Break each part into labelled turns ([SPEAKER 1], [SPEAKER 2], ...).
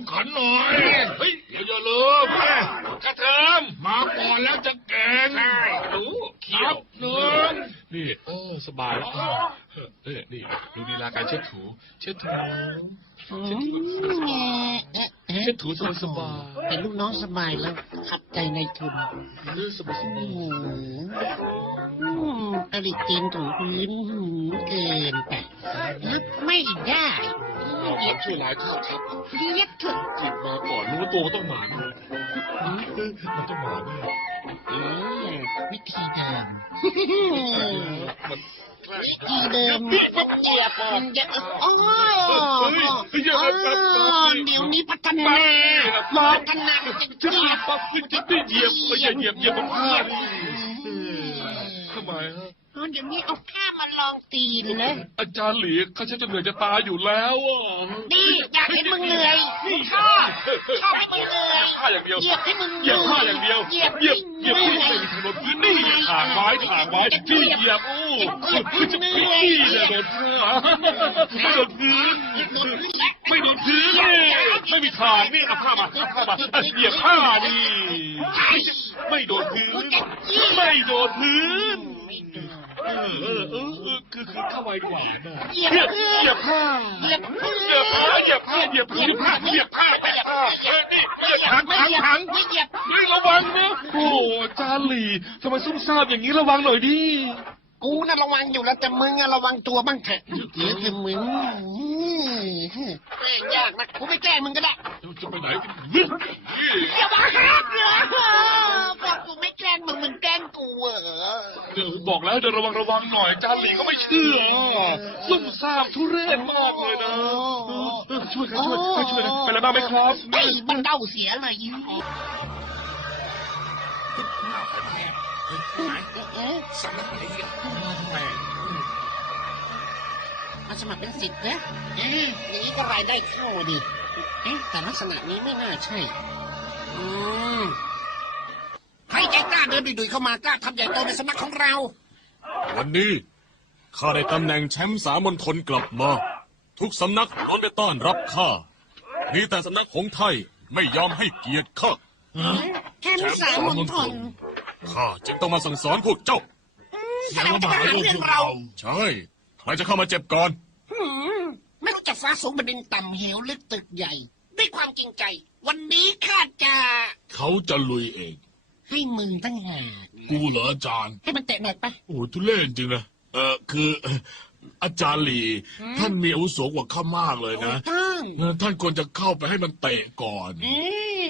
[SPEAKER 1] งขันหน่อย
[SPEAKER 2] เฮ้ยเดี๋ยวอย่าลืมกระเทิม
[SPEAKER 1] มาก่อนแล้วจะแกง
[SPEAKER 2] ใช่รู้เขี้
[SPEAKER 1] นั
[SPEAKER 2] ยว
[SPEAKER 1] บหนึ่ง
[SPEAKER 2] นี่เออสบายแล้วเออนี่ดูลีลาการเช็ดถูเช็ดถู เช็ดถู เช็ดถูสบายสบาย
[SPEAKER 3] เป็นลูกน้องสบายแล้ว ขับใจในทุน
[SPEAKER 2] เลือสบายส
[SPEAKER 3] อื
[SPEAKER 2] บาย
[SPEAKER 3] มอืมกระดิกตีนถูพื้นอืมเกินไปรับไม่ได้ เรียก
[SPEAKER 2] ช่วยหลายทีครับ
[SPEAKER 3] เรียกเถอะ
[SPEAKER 2] จีบมาก่อนรู้ว่าตัวก็ต้องหมามันต้องหมาเนี่ย
[SPEAKER 3] วิธีเดิม
[SPEAKER 2] มัน
[SPEAKER 3] วิธีเดิม
[SPEAKER 2] ปี๊บปั๊บเยียบอะ
[SPEAKER 3] จะอ๋ออ๋อเดี๋ยวนี้พัฒนาพัฒนาจะเจียบ
[SPEAKER 2] ปั๊บจะได้เหยียบเยียบเหยียบเหยียบมันพลาดทำไมฮะ
[SPEAKER 3] อ๋อเดี๋ยวนี้เอาผ้ามาลองตีนเลย
[SPEAKER 2] อาจารย์หลีเขาจะเหนื่อยจะตายอยู่แล้วอะ
[SPEAKER 3] ดีอยากเห็นมึงเหนื่อยชอบชอบให้มึงเหนื่อย
[SPEAKER 2] ผ้าอย่างเดียว
[SPEAKER 3] เหยียบให้มึง
[SPEAKER 2] เหยียบผ้าอย่างเดียว
[SPEAKER 3] เหยียบ
[SPEAKER 2] เหยียบเหยียบที่ไม่มีถนนพื้นนี่ถางไม้ถางไม้ที่เหยียบอู้คือจะพี่เนี่ยโดนพื้นไม่โดนพื้นไม่โดนพื้นเลยไม่มีทางนี่เอาผ้ามาเอาผ้ามาเหยียบผ้านี่ไม่โดนพื้นไม่โดนพื้นเออเออเอ อคือคือเข้าไวกว่าน่ะ
[SPEAKER 3] เหยียบ
[SPEAKER 2] เหยียบผ้า
[SPEAKER 3] เหยียบพื้น
[SPEAKER 2] เหยียบผ้าเหยียบผ้าเหยียบผ้าเหยียบผ้าเหยียบผ้าเหยียบผ้านี่ถัง
[SPEAKER 3] ไม่
[SPEAKER 2] ถัง
[SPEAKER 3] เหยียบ
[SPEAKER 2] ถัง
[SPEAKER 3] ไม่เหยียบ
[SPEAKER 2] นี่ระวังนะโอ้จานหลีทำไมซุ่มซ่ามอย่างนี้ระวังหน่อยดิ
[SPEAKER 3] กูน่ะระวังอยู่แล้วแต่มึงอะระวังตัวบ้างเถอะเดี๋ยวจะมึงแม่งยากนะกูไม่แก้มึงก็ได้
[SPEAKER 2] จะไปไหนกัน
[SPEAKER 3] อย่ามาครับเนอะบอกกูไม่ มึงมึงแกล้งกูเหรอ
[SPEAKER 2] เดี๋ยวบอกแล้วเดี๋ยวระวังระวังหน่อยจานหลีก็ไม่เชื่อซุ่มซ่ามทุเรศมากเลยนะช่วยกันช่วยช่วยช่วยนะเป็นอะไรบ้างไหมครับ
[SPEAKER 3] ไอ้มันเดาเสียเลยเอ๊ะ
[SPEAKER 1] สำนักไหนเนี่ยแม่
[SPEAKER 3] มาสมัครเป็นสิทธิ์นะเอ๊ะอย่างนี้ก็รายได้เข้าดิเอ๊ะแต่ลักษณะนี้ไม่น่าใช่ อืม ให้ใจกล้าเดินดุยๆเข้ามากล้าทำใหญ่โตในสำนักของเรา
[SPEAKER 4] วันนี้ข้าได้ตำแหน่งแชมป์สามณฑลกลับมา ทุกสำนักล้วนไปต้อนรับข้ามีแต่สำนักของไทยไม่ยอมให้เกียรติข้า
[SPEAKER 3] แค่สามมณฑล
[SPEAKER 4] ข้าจึงต้องมาสั่งสอนพวกเจ้า
[SPEAKER 3] แสดงว่าจะมาหาเรื่องเรา
[SPEAKER 4] ใช่ใครจะเข้ามาเจ็บก่อน
[SPEAKER 3] หืมไม่รู้จักฟ้าสูงบนดินต่ำเหวลึกตึกใหญ่ ด้วยความจริงใจ วันนี้ข้าจะ
[SPEAKER 1] เขาจะลุยเอง
[SPEAKER 3] ให้มึงตั้งหาก
[SPEAKER 1] กูเหรออาจารย์
[SPEAKER 3] ให้มันเตะหน่อยปะ
[SPEAKER 1] โอ้โหทุเล่นจริงนะเออคือ อาจารย์หลีท่านมีอาวุโสกว่าข้ามากเลยนะ
[SPEAKER 3] ต้อง
[SPEAKER 1] เออท่านควรจะเข้าไปให้มันเตะก่อน
[SPEAKER 3] อืม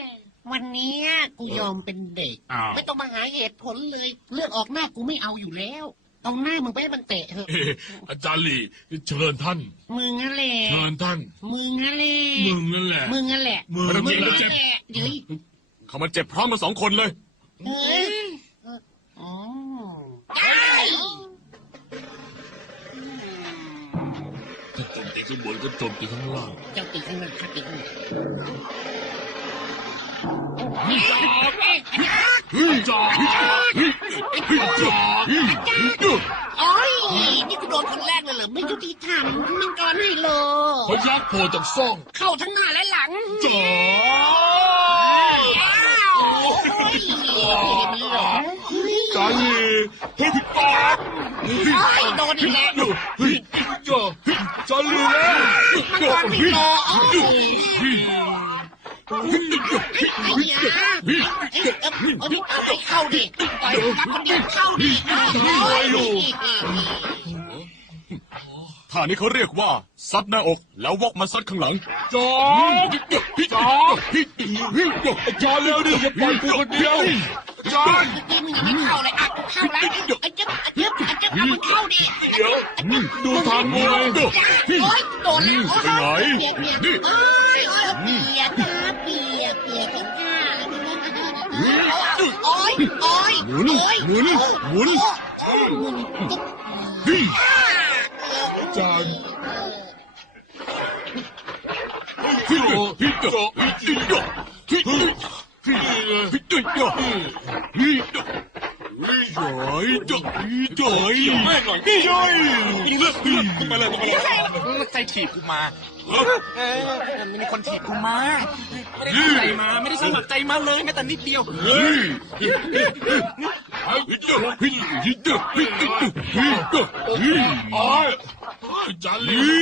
[SPEAKER 3] วันนี้กูยอมเป็นเด็ก
[SPEAKER 1] อ้าว
[SPEAKER 3] ไม่ต้องมาหาเหตุผลเลย เลือกออกหน้ากูไม่เอาอยู่แล้ว เอาหน้ามึงไปให้มันเตะเถอะ
[SPEAKER 1] เอ่ออาจารย์หลีเชิญท่าน
[SPEAKER 3] มึงนั่นแหละ
[SPEAKER 1] เชิญท่าน
[SPEAKER 3] มึงนั่นแหละ
[SPEAKER 1] มึงนั่นแหละ
[SPEAKER 3] มึงนั่นแหละ
[SPEAKER 1] มึง
[SPEAKER 4] ไม่ต้อง
[SPEAKER 3] มึ
[SPEAKER 4] เถี
[SPEAKER 3] ง
[SPEAKER 4] ยง
[SPEAKER 3] นั่
[SPEAKER 4] กัน
[SPEAKER 3] นแหละ เดี๋ยว
[SPEAKER 4] เข้ามาเจ็บพร้อมกันสองคนเลย
[SPEAKER 1] ถ้าจมตีข้างบนก็จมตีข้างล่าง
[SPEAKER 3] เจ้าตีข้างหน้าข้าตีข้างหลัง
[SPEAKER 1] เฮ้ยจ้าเฮ้ยจ้า
[SPEAKER 3] โอ้ยนี่กูโดนคนแรกเลยเหรอไม่ยุติธรรมมังกรให้โลย
[SPEAKER 1] พยักโผล่จากซ่อง
[SPEAKER 3] เข้าทั้งหน้าและหลัง
[SPEAKER 1] จ้า
[SPEAKER 3] โอ้ย เห็นเหรอ
[SPEAKER 1] จาลีเฮ้ยพี่ปาก
[SPEAKER 3] โอ้ยโดนอีกแล้ว
[SPEAKER 1] เฮ้ยจ้าเฮ้ยจาลีแล้ว
[SPEAKER 3] มังกรให้โลโอ้ย
[SPEAKER 1] เฮ้ย
[SPEAKER 3] ไอ้ยาเอ้ยเอ้ยเอาให้เข้าดิต่อยคนเดียวเข้าดิโอ้ย
[SPEAKER 4] ท่านี้เขาเรียกว่า ซัดหน้าอก แล้ววอกมาซัดข้างหลัง
[SPEAKER 1] จ้าพี่จ้าพี่พี่จาเร็วดิอย่าปล่อยกูคนเดียวจาน
[SPEAKER 3] เมื่อกี้มึงยังไม่เข้าเลยอะเข้าแล้วไอ้เจ๊บไอ้เจ๊บไอ้เจ๊บเอามึงเข้าดิ
[SPEAKER 1] เดี๋ยวดูทางมวย
[SPEAKER 3] โอ๊ยโดนแล้ว
[SPEAKER 4] ไปไหน
[SPEAKER 3] เปียกเปียก
[SPEAKER 4] นี่
[SPEAKER 3] โอ๊ยโอ๊ยเปียกจ้าเปียกเปียกกันจ้าโอ๊ยโอ๊ย
[SPEAKER 4] หมุน
[SPEAKER 3] โอ๊ย
[SPEAKER 4] หมุนหมุน
[SPEAKER 3] หมุน
[SPEAKER 1] พี่
[SPEAKER 3] อ่า
[SPEAKER 1] จานพี่พี่โจพี่โจพี่พี่พี่พี่โจพี่โจพี่โจพี่โจแม่หน่อยพี่โจ
[SPEAKER 2] ยิงเลือดเลือดมาเลยมาเลย
[SPEAKER 5] ใจถีบกูมา
[SPEAKER 2] เเอ
[SPEAKER 5] อมีคนถีบกูมาไม่ได้ตั้งใจมาไม่ได้สมัครใจมาเลยแม้แต่นิดเดียว
[SPEAKER 6] เฮ้ย จันลี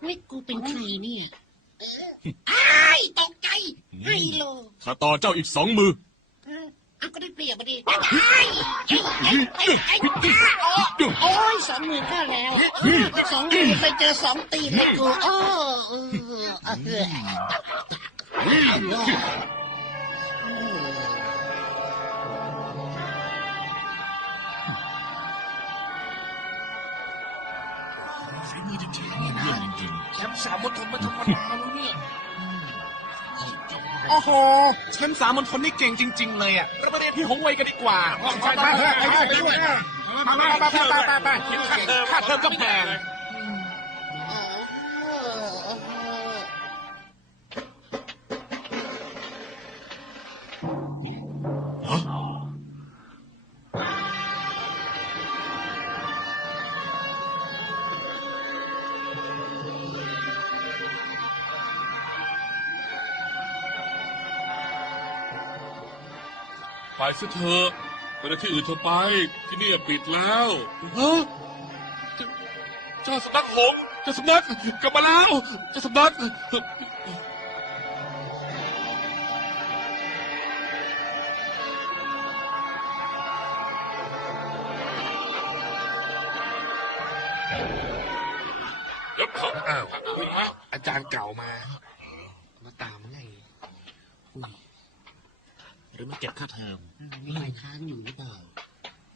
[SPEAKER 6] เฮ้ย
[SPEAKER 3] กูเป็นใครเนี่ยเอออ้ายตกใจให้โล
[SPEAKER 4] ข้าต่อเจ้าอีกสองมือ
[SPEAKER 3] เออเอาก็ได้เปรียบมาดิไอ้ไอ้ไอ้ไอ้โอ้ยสองมื่นก็แล้วสองมื่นไปเจอสองตีนเลยกูโอ้เออ
[SPEAKER 5] แชมป์สามมณฑลไม่ธรรมดาแล้วเนี่ยโอ้โหแชมป์สามมณฑลนี่เก่งจริง ๆ เลยอะเราไปเรียนที่หงเว่ยกันดีกว่าไปไปไปไปไปไปไปไปค่าเทอมก็แพง
[SPEAKER 1] ไป ซะเถอะไปที่อื่นเถอะไป ที่นี่ปิดแล้วฮะเจ้าสำนักหงส์เจ้าสำนักกลับมาแล้วเจ้าสำนักเดี๋ยวเขาอ้าวอาจารย์เก่ามา
[SPEAKER 3] มาตามไง
[SPEAKER 5] หรือมาเก็บค่าเทอม
[SPEAKER 3] มีลายค้างอยู่หรือเปล่า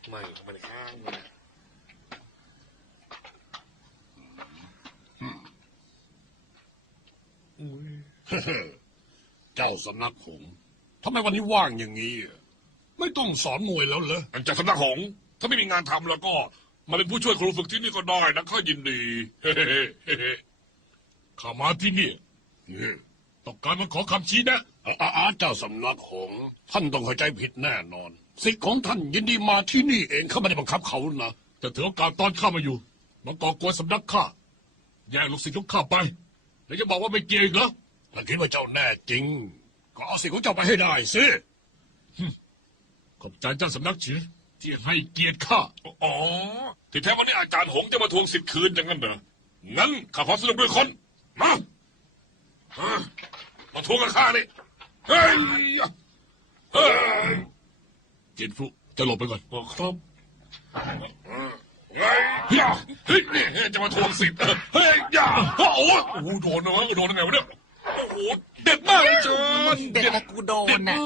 [SPEAKER 1] ไม่มันข้างมัน
[SPEAKER 6] เจ้าสำนักหงส์ทำไมวันนี้ว่างอย่างนี้อะไม่ต้องสอนมวยแล้วเหรอ
[SPEAKER 1] อันจากสำนักหงส์ถ้าไม่มีงานทำแล้วก็มาเป็นผู้ช่วยครูฝึกที่นี่ก็ได้นะข้ายินดี
[SPEAKER 6] ข้ามาที่นี่ ต้องการมาขอคำชี้แนะอาอาเจ้าสำนักหงส์ท่านต้องเข้าใจผิดแน่นอน สิทธิ์ของท่านยินดีมาที่นี่เองข้าไม่ได้บังคับเขานะแต่ถือโอกาสตอนข้ามาอยู่มาก่อกวนสำนักข้าแย่งลูกศิษย์ของข้าไป แล้วจะบอกว่าไม่เกี่ยวอีกเหรอถ้าคิดว่าเจ้าแน่จริง ก็เอาสิทธิ์ของเจ้าไปให้ได้สิฮึขอบใจเจ้าสำนักเฉียที่ให้เกียรติข้า
[SPEAKER 1] อ๋อ ที่แท้วันนี้อาจารย์หงส์จะมาทวงสิทธิ์คืนอย่างนั้นเหรอ งั้นข้าขอสรุปด้วยคน มามา มาทวงกับข้านี่เฮ้ยเฮ้ย
[SPEAKER 6] เจียนฟุจะหลบไปก่อน
[SPEAKER 1] โอ้ครับเฮ้ยอย่าเฮ้ยนี่จะมาทวงสิทธิ์เฮ้ยอย่าโอ้โหโอ้โหโดนนะโดนยังไงวะเนี่ย โอ้โหเด็ดมากเลยเจิน
[SPEAKER 5] เด็กแต่กูโดนน่ะ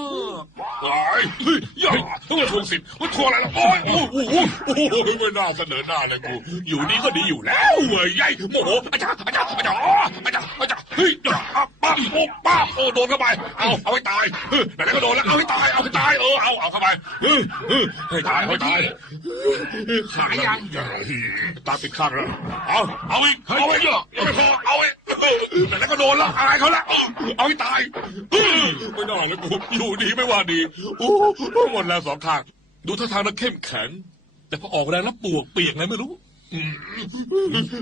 [SPEAKER 1] เฮ้ยเฮ้ยอย่าต้องมาทวงสิทธิ์มันทวงอะไรล่ะโอ้ยโอ้โหโอ้โหไม่น่าเสนอหน้าเลยกู อยู่นี่ก็ดีอยู่แล้วเว้ยยัยโมโหอาจารย์อาจารย์อาจารย์อ๋ออาจารย์อาจารย์เฮ้ยอย่าป้าโอ้ป้าโอ้โดนเข้าไปเอาเอาให้ตายเฮ้ยไหนๆก็โดนแล้วเอาให้ตายเอาให้ตายเออเอาเอาเข้าไปเฮ้ยเฮ้ยให้ตายให้ตายข้างยังตาปิดข้างแล้วเอาเอาอีกเอาอีกเอาไม่พอเแต่แล้วก็โดนล้วอายเขาละ เอาให้ตาย ไม่น่าเลยกูอยู่ดีไม่ว่าดีโอ้หมดแล้วสองข้าง ดูท่าทางแล้วเข้มแข็ง แต่พอออกแรงแล้วปวกเปียกไงไม่รู้